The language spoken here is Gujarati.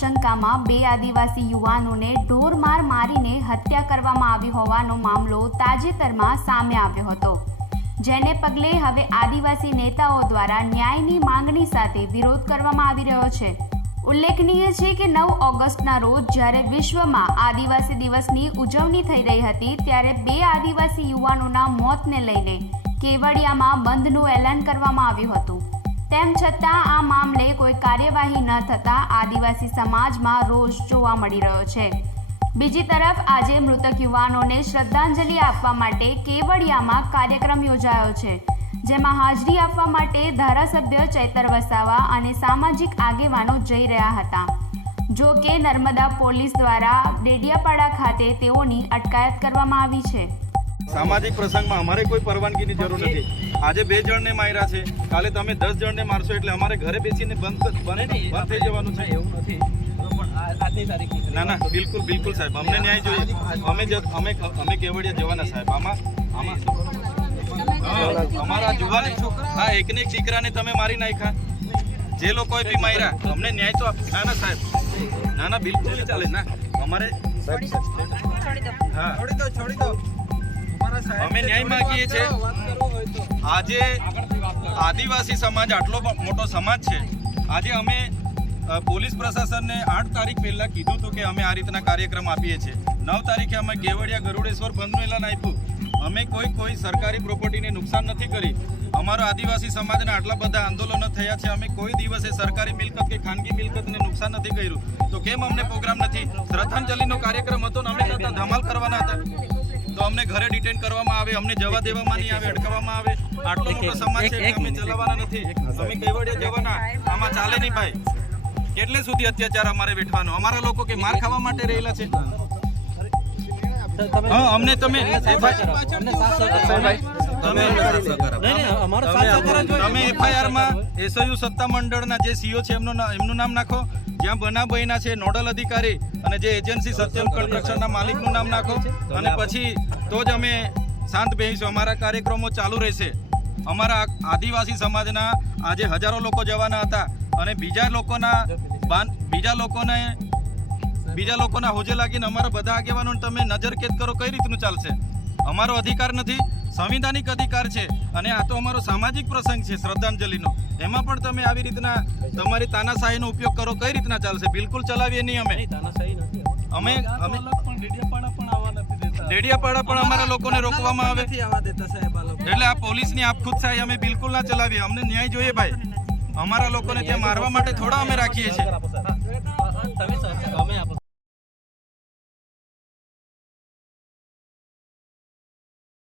આદિવાસી યુવાનોને ઢોરમાર મારીને હત્યા કરવામાં આવી હોવાનો મામલો તાજેતરમાં સામે આવ્યો હતો. જેને પગલે હવે આદિવાસી નેતાઓ દ્વારા ન્યાયની માંગણી સાથે વિરોધ કરવામાં આવી રહ્યો છે. ઉલ્લેખનીય છે કે નવ ઓગસ્ટના રોજ જ્યારે વિશ્વમાં આદિવાસી દિવસની ઉજવણી થઈ રહી હતી, ત્યારે બે આદિવાસી યુવાનોના મોતને લઈને કેવડિયામાં બંધનું એલાન કરવામાં આવ્યું હતું. તેમ છતાં આ મામલે કોઈ કાર્યવાહી ન થતાં આદિવાસી સમાજમાં રોષ જોવા મળી રહ્યો છે. બીજી તરફ આજે મૃતક યુવાનોને શ્રદ્ધાંજલિ આપવા માટે કેવડિયામાં કાર્યક્રમ યોજાયો છે, જેમાં હાજરી આપવા માટે ધારાસભ્ય ચૈતર વસાવા અને સામાજિક આગેવાનો જઈ રહ્યા હતા. જો કે નર્મદા પોલીસ દ્વારા ડેડિયાપાડા ખાતે તેઓની અટકાયત કરવામાં આવી છે. સામાજિક પ્રસંગમાં અમારે કોઈ પરવાનગીની જરૂર નથી. આજે બે જણને માર્યા છે. કાલે તમે દસ જણને મારશો એટલે અમારે ઘરે બેસીને બંધ બંધ બંધ થઈ જવાનું છે. એવું નથી. પણ આ- આજની તારીખની ના ના બિલકુલ બિલકુલ સાહેબ અમને ન્યાય જોઈએ. અમે અમે અમે કેવડિયા જવાના સાહેબ આમાં આમાં હા, અમારા જુવાની છોકરા હા એકને એક દીકરાને તમે મારી નાખ્યા. જે લોકોએ બી માર્યા અમને ન્યાય તો આપ- ના ના સાહેબ. ના ના બિલકુલ ચાલે. ના અમારે હા. અમે ન્યાય માંગીએ છીએ. આજે આદિવાસી સમાજ આટલો મોટો સમાજ છે. આજે અમે પોલીસ પ્રશાસનને આઠ તારીખ પહેલાં કીધું હતું કે અમે આ રીતના કાર્યક્રમ આપીએ છીએ. નવ તારીખે અમે ગેવડિયા ગરુડેશ્વર બંધનું એલાન આપ્યું. અમે કોઈ કોઈ સરકારી પ્રોપર્ટીને નુકસાન નથી કરી. અમારો આદિવાસી સમાજના આટલા બધા આંદોલનો થયા છે, અમે કોઈ દિવસે સરકારી મિલકત કે ખાનગી મિલકતને નુકસાન નથી કર્યું. તો કેમ અમને પ્રોગ્રામ નથી? શ્રદ્ધાંજલિનો કાર્યક્રમ હતો ને અમે ધમાલ કરવાના હતા. તો અમને ઘરે ડિટેન કરવામાં આવે અમને જવા દેવામાં નહીં આવે અટકાવવામાં આવે. આટલો મોટો સમાજ છે અમે ચલાવવાના નથી. અમે કેવડિયા જવાના? આમાં ચાલે નહીં ભાઈ. કેટલે સુધી અત્યાચાર અમારે વેઠવાનો? અમારા લોકો કે માર ખાવા માટે રહેલા છે. હા અમને તમે તમે એફઆઈઆરમાં એસયુ સત્તા મંડળના જે સીઓ છે એમનું એમનું નામ નાખો. જ્યાં બનાવ બન્યા છે, નોડલ અધિકારી અને જે એજન્સી સત્યમ કન્સ્ટ્રક્શનના માલિકનું નામ નાખો. અને પછી તો જ અમે શાંત બેસીશું અમારા કાર્યક્રમો ચાલુ રહેશે. અમારા આદિવાસી સમાજના આજે હજારો લોકો જવાના હતા અને બીજા લોકોના બીજા લોકોને બીજા લોકોના હોજે લાગીને અમારા બધા આગેવાનો તમે નજરકેદ કરો, કઈ રીતનું ચાલશે? અમારો અધિકાર નથી. સંવિધાનિક અધિકાર છે અને આ તો અમારો સામાજિક પ્રસંગ છે શ્રદ્ધાંજલિનો. એમાં પણ તમે આવી રીતના તમારી તાનાશાહીનો ઉપયોગ કરો કઈ રીતના ચાલશે? બિલકુલ ચલાવીએ નહીં અમે. નહીં, તાનાશાહી નથી. અમે અમે ડેડિયાપાડા પણ આવવા નથી દેતા. ડેડિયાપાડા પણ અમારા લોકોને રોકવામાં આવે. એટલે આ પોલીસની આપખુદ થાય અમે બિલકુલ ના ચલાવીએ. અમને ન્યાય જોઈએ ભાઈ. અમારા લોકોને ત્યાં મારવા માટે થોડા અમે રાખીએ છીએ.